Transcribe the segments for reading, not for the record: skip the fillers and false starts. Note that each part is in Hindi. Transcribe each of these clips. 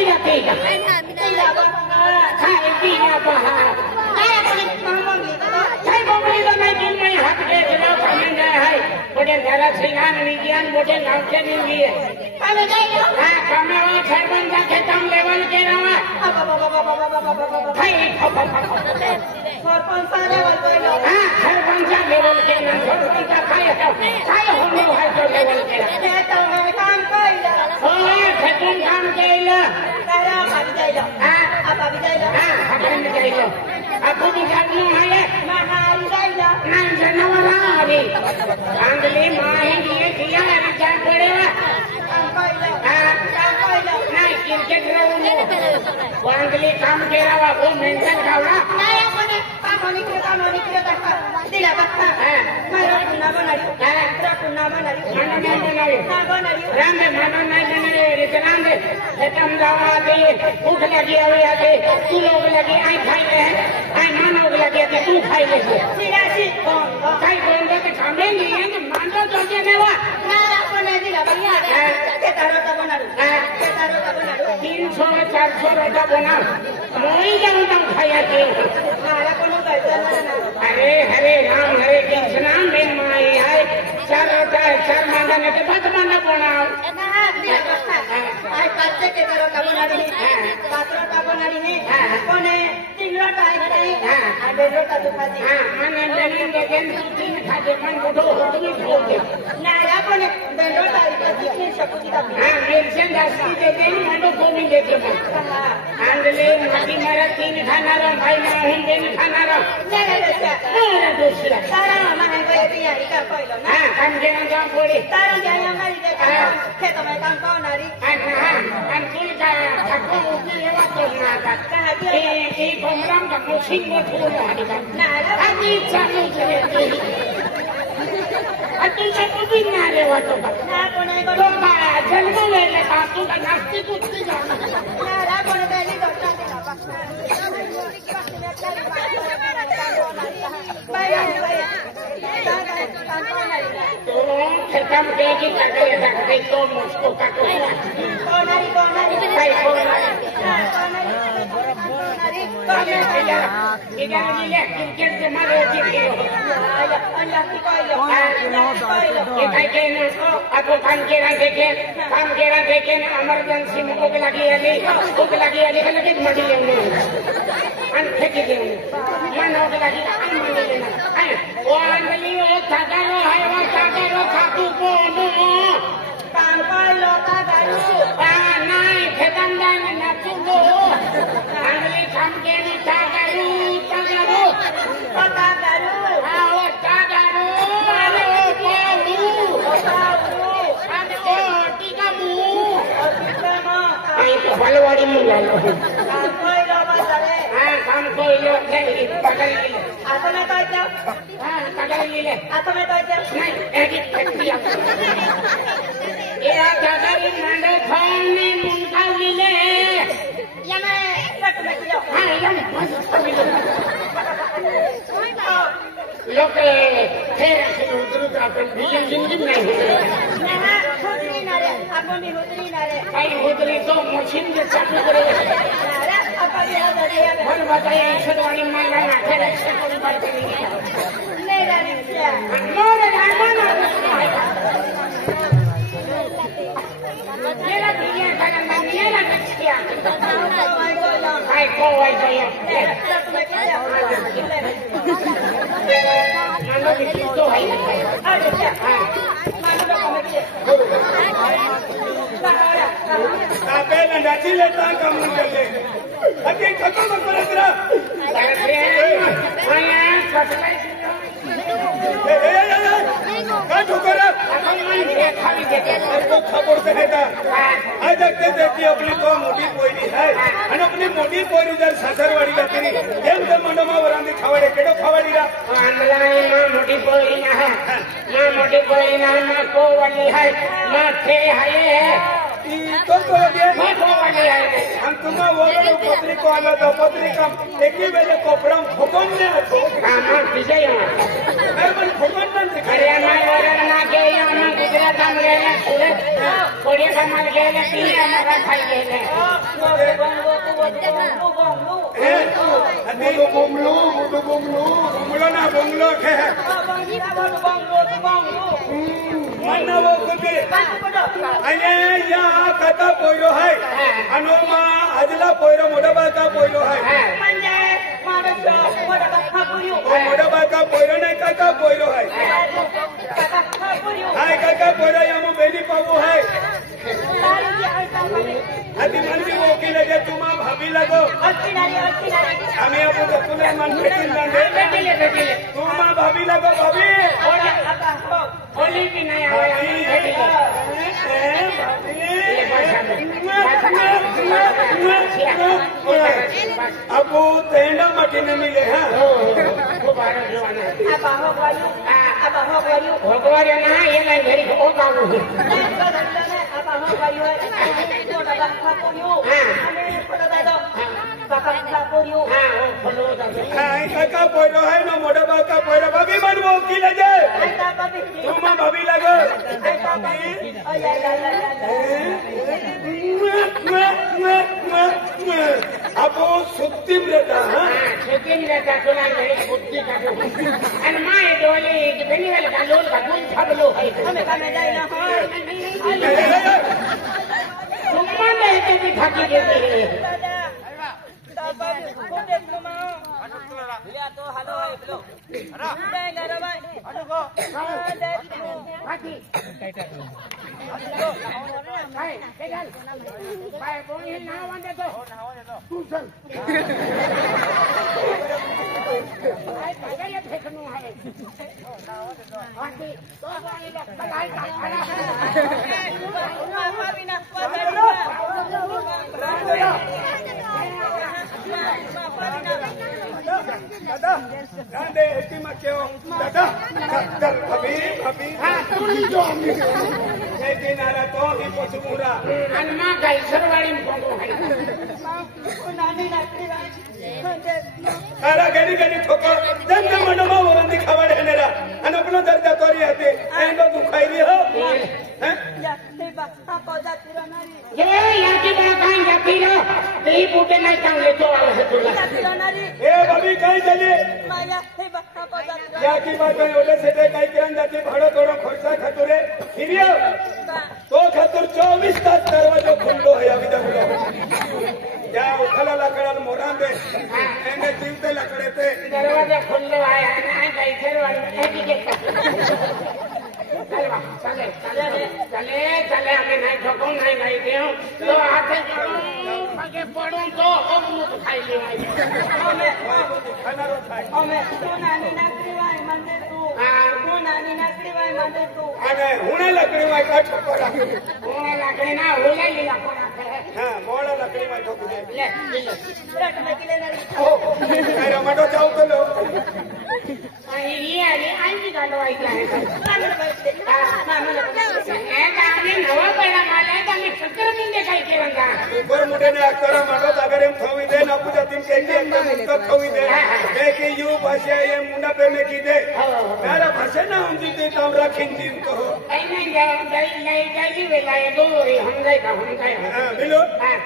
pila tiga. Hai pila bahar. Saya mau beli dengan jumlah hati kita kami dah hai. Boleh darah singan nijian boleh langsung ini. Kami dah. Kami orang serban dah kita level kira mah. Hai apa. Serban saja level kira. Serban saja level kira. Serban saja kaya tahu. Kaya hono hai tu level kira. Kita makan kaya. Oh, kita makan kaya. Kaya apa kaya? Apa kaya? Apa kaya? Aku bicara mahal, mahal kaya. Nanti nawar lagi. Angli mahal dia ada cakap. Naik kirket ground. Angli काम केला वा वो मेंशन खावला. नाही आपण कामोनी करता. दिला बघा. मला पुन्हा बनारी. पुन्हा बनारी. राम मानो नाही बनले रितनांदे. हेतम जावा दे. भूख लगी आहे आगे. तू लोग लगे आई खाई ले. आई मानो लगे ते तू खाई ले. सिरासी काय बोलतो ते खामे नाही मानतो जोगे नेवा. नाही आपण दिला बघा. ते तारोटा बनारू. 300 400 रोटा बना मोई जाऊं तम खाया के मारा कोनो अरे हरे राम हरे कृष्ण मेन माई है चार मांदा ने के बात मांदा बनाओ आई पाचे के करो बनाड़ी पात्रो का बनाड़ी है कोने 3 रोटा है हां 2 रोटा तो खाती हां मन जमीन के गेन 3 खाते मन बुढ़ो होती होते ना या कोने 2 रोटा है सकुती का हां मेरे से दासी दे दे मंडो को नहीं देते आंदले नदी मेरा 3 खाना रो भाई मैं हम दिन खाना रो मेरा दूसरा तारा माने को तैयारी कर कोइलो ना हां काम के काम कोड़ी तारा जाया मारी के खेत में काम को नारी हां अंकुल का ठक्को की एवा तो ना का ए भमराम का मुसिंग में फूल हाडी का ना आदि चालू करे अतुल से भी ना रे वो तो ना कोने को तो का जन्म ले का तू का नास्ती कुत्ती जाना ना रा कोने पहली डॉक्टर के ना तो खत्म देगी काटे रखते तो मुझको काटो कोनारी भाई कोनारी इधर मिले क्रिकेट के मारे जी अल्लाह की कोई ये के ने आपको काम के देखे ना इमरजेंसी में ओक लगी है लगे मडी लेने अन फेंक दे मन ओक लगी अन मडी लेना वो अंगली वो थाकारो है वो थाकारो खातू को काम कर लो थाकारो नहीं फेतंदा ने नाचो अंगली काम के नहीं थाकारो आओ थाकारो मारो को टीका आई तो बलवाड़ी में ले लो काम कोई लो पकड़ ले हाथ में तो जाओ पकड़ ले हाथ में तो जाओ नहीं एडिट कर दिया ये दादारी मंडे खाने मुंडा ले ये मैं कट में किया हां ये लोग फिर उधर अपन भी जिंदगी नहीं ना होतरी ना रे अपन भी होतरी ना रे भाई होतरी तो मशीन के चालू करे मन बताइए छड़वाड़ी मांगा ना फिर ऐसे कोई बात नहीं मेरा रिक्शा मोरे रामन मेरा दुनिया का नाम मेरा रिक्शा भाई को भाई जाइए मानो कि तो है अच्छा हां मानो का पहले डाची लेता का मुंह चले अभी खत्म कर तेरा का ठोकरा खाली देता को खबर से देता आज देखते कि अपनी को मोटी पोरी है અને अपनी मोटी पोरी जर सासरवाड़ी ला तेरी एम तो मंडमा वरांदी खावड़े केडो खावड़ी रा आंदलाई मां मोटी पोरी ना है मां मोटी पोरी ना मां को वाली है मां थे है तो ये मैं को वाली है हम तुम वो पत्री को आला तो पत्री का एक ही बेले कोपरम ठोकन ने हां मां विजय है मैं ठोकन न करे ना ना के गुजरात में गेले सूरत कोड़ी कमाल गेले तीन हमारा खाई गेले बुमलो ना बुमलो के मन्ना वो कुबे अने या कथा पोयो है अनोमा अजला पोयो मोडबा का पोयो है म्हणजे मारसो मोडबा का पोयो मोडबा का पोयो नहीं काका पोयो है हाय काका पोयो या मो बेली पावो है आदि मंदी वो की लगे तुम भाभी लगो हमें अब तुले मन बेटिले तुम भाभी लगो भाभी होली की नहीं आया अब वो तेंडा मटी में मिले हैं भगवान ना ये नहीं घरी को कागू काका पोयरो है ना मोटा बाका पोयरो भाभी मन वो की लगे तुम भाभी लगो अब वो सुत्तीम रहता सुना नहीं बुद्धि का माँ डोले बनी वाले का लोल का कुछ सब लो है हमें जाए ना तुम लेके भी थकी देते हैं दादा गांडे इतनी मत क्यों दादा चल भाभी भाभी लेकिन आरा तो ही पोचुमुरा अन्मा गाई सरवाड़ी में पड़ो है आरा गड़ी गड़ी ठोको जब जब मनोमा वरंदी खबर है नेरा अनपनो दर्जा तोरी आते एंडो दुखाई रही हो हैं ये यहाँ की बात कहाँ जाती हो तेरी बूटे नहीं टांगे तो वाले से तुला ए भाभी कहीं चले या की बात है ओले से कहीं किरण जाती भाड़ो तोड़ो खर्चा खतुरे हिरियो तो खतुर 24 तास दरवाजो खुल्लो है अभी तक या उखला लकड़ा मोरान दे एंगे जीवते लकड़े पे दरवाजा खुल्लो आया ना गाई सरवाड़ी में के चले हमें नहीं ठोको नहीं गई दे तो हाथे आगे पड़ो तो अब मुझ खाई ले खाना रो खाए हमें तो नानी नकरी वाई मंदिर तू नानी नकरी वाई मंदिर तू अरे हुणे लकड़ी में का ठोकरा हुणे लकड़ी ना हुले ही लकड़ा है हां मोड़ा लकड़ी में ठोक दे ले रट में किले ना ओ अरे मडो जाओ तो लो ये आई भी गालो आई क्या है आम्ही नवा पहिला माल आहे आम्ही चक्कर मिंदे काय केला ऊपर मुठे ने अक्षरा मांडो अगर हम थवी दे ना पूजा दिन के लिए एकदम मुक्त थवी दे मैं कि यू भाषा ये मुंडा पे में की दे मेरा भाषा ना हम जी तो हम रखिन दिन तो नहीं जाई वेला ये दो हम गए हां बिलो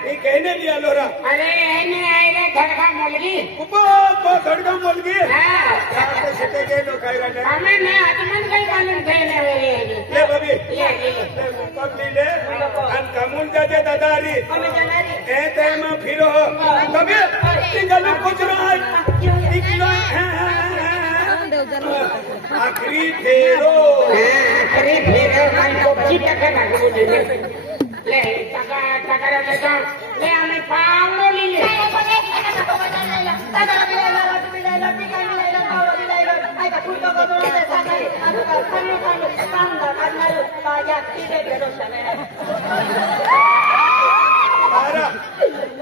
ये कहने दिया लोरा अरे एने आएगा धड़का मुलगी ऊपर धड़का मुलगी हां सेटे के लो खाइरा ने हमें ने आत्मन कई मालूम थे ने ले भाभी ले मुकब ले अन कमूल जाजे दादारी हमें जनारी ए ते में फिरो कभी निकल कुछ रहा है निकलो आखिरी फेरो कान को चिटका ना बोले ले टका ले हमें पावलो ले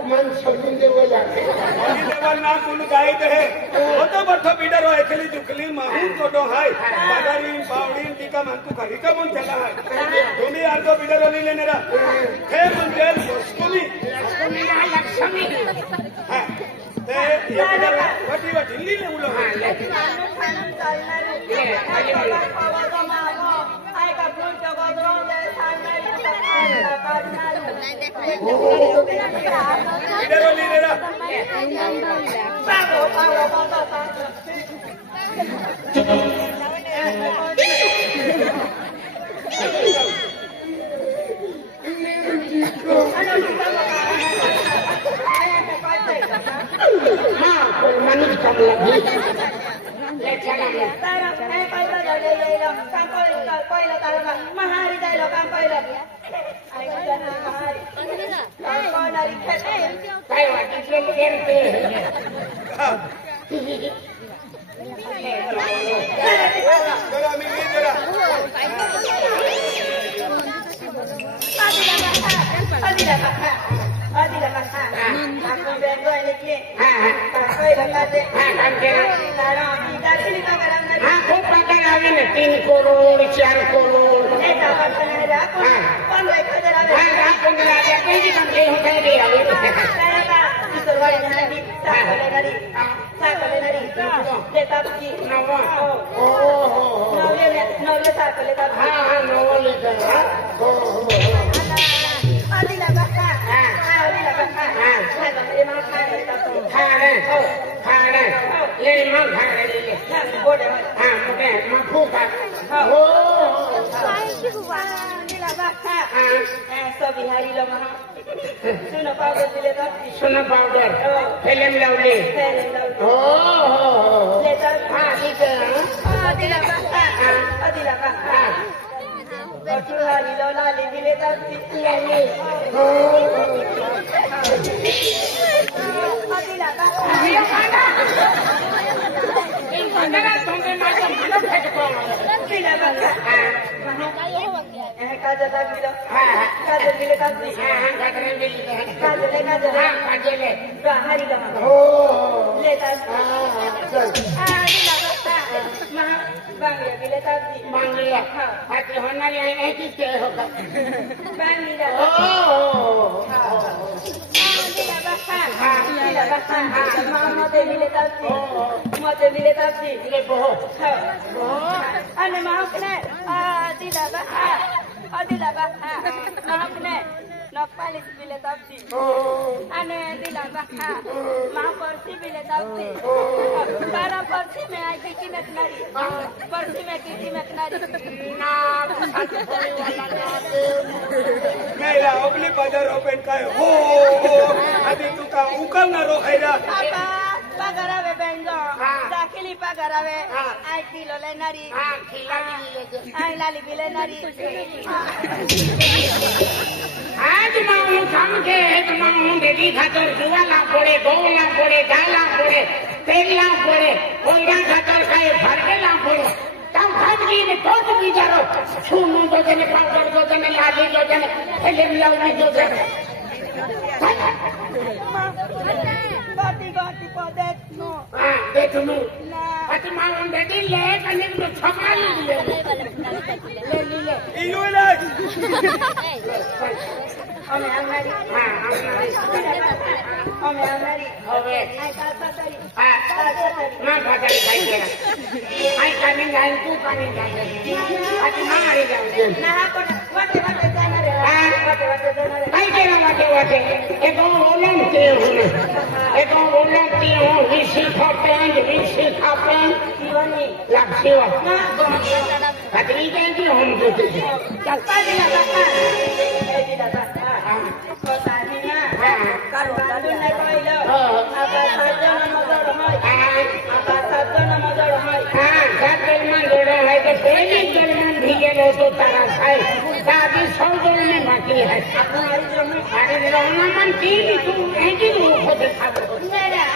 मन सोडून देवं लागते देवल ना कुल गाई दे वो तो बठो बीडर हो एकली जुकली माहून कोडो हाय बाजारी पावडी टीका म्हणतो घरी का मन चला हाय तुम्ही अर्धो बीडर ओली लेने रा हे म्हणजे तुम्ही ना लक्ष्मी हां ते ये बीडर वटी दिल्ली ले उलो हां चालणार इधर वाली इधर manis kamu lagi. Tin koror, 4 koror. Suno powder, film lovely. Nokpalis bile tapsi. Ane dila bakha. Ma porsi bile tapsi. Para porsi में आई थी नकनारी. porsi में की नकनारी. ना सच बोले वाला ना दे. मेरा ओबली बाजार ओपन काय हो आधी तू का उकल ना रोखायला Apa pagarawe benjo. Dakili pagarawe. Ai kilo lenari. Ai lali bile nari. आज माऊ समझे तो माऊ बेटी खातर जुवाला पड़े गोला पड़े डाला पड़े तेला पड़े कोयरा खातर खाए भरकेला पड़े तब खादगी ने टोट भी जारो सुनो तो जने पाउडर तो जने लाली तो जने फिल्म लाउनी तो जने Gati gati padet no. हाँ देखो अति माऊ बेटी ले कने तो छमाल ले ले इयोला Ome amari. हाँ Ome amari. होवे Ai kalpatari. हाँ ना भाषा दिखाई दे रहा आई कमिंग आई तू कमिंग आई अति मारी जाऊँ Nah aku wate jana re. Wate jana re. नहीं केना वाटे एक ओलन के होने एक ओलन के हो विशी खापें Iwani. लक्ष्य Nah gong. कतरी के की हम जोते Jalpa dila bakha. Dila bakha. Kota hina. Kalau balun naik kailo. Apa saja nama dormai. Apa saja nama dormai. हाँ जलमान जोड़ा है तो पहले जलमान भीगे लो तो तारा खाए दादी 100 जोड़ में बाकी है Aku hari jamu. अरे रोना मन तीन तू नहीं की रूप हो देखा Nera.